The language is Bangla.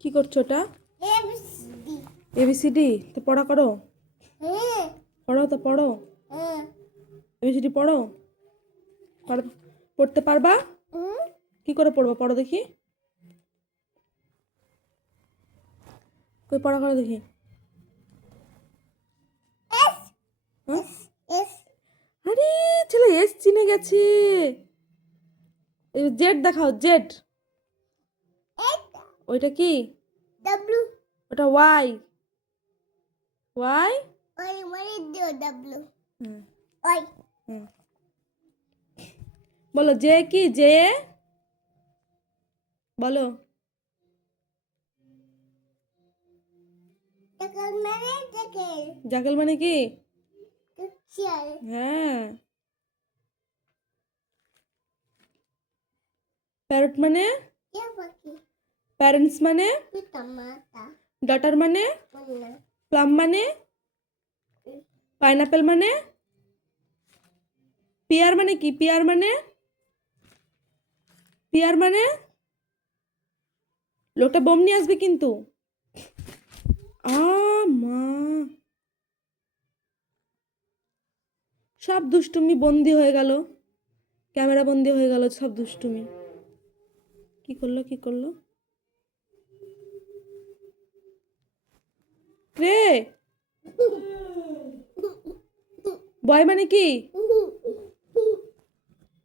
কি করছো ওটা? ABCD এবিসিডি তো পড়া করো, পড়ো তো পড়ো, এবিসিডি পড়ো। পড়তে পারবা? কি করে পড়বো, পড়ো দেখি। কই পড়া করো দেখি। হ্যাঁ? S আরে ছেলে এস চিনে গেছে। জেড দেখাও, জেড। ওইটা কি? W ওটা Y. Y. what is the W হুম Y হুম বলো জে কি, জে বলো। জাকেল মানে কি? হ্যাঁ। প্যারট মানে? প্যারেন্টস মানে? ডটার মানে? প্লাম মানে? পাইনাপেল মানে? পিয়ার মানে কি? পিয়ার মানে? পিয়ার মানে? লোকটা বোম নিয়ে আসবে কিন্তু। মা, সব দুষ্টুমি বন্দি হয়ে গেল, ক্যামেরা বন্দি হয়ে গেল সব দুষ্টুমি। কি করলো, কি করলো রে? বয় মানে কি?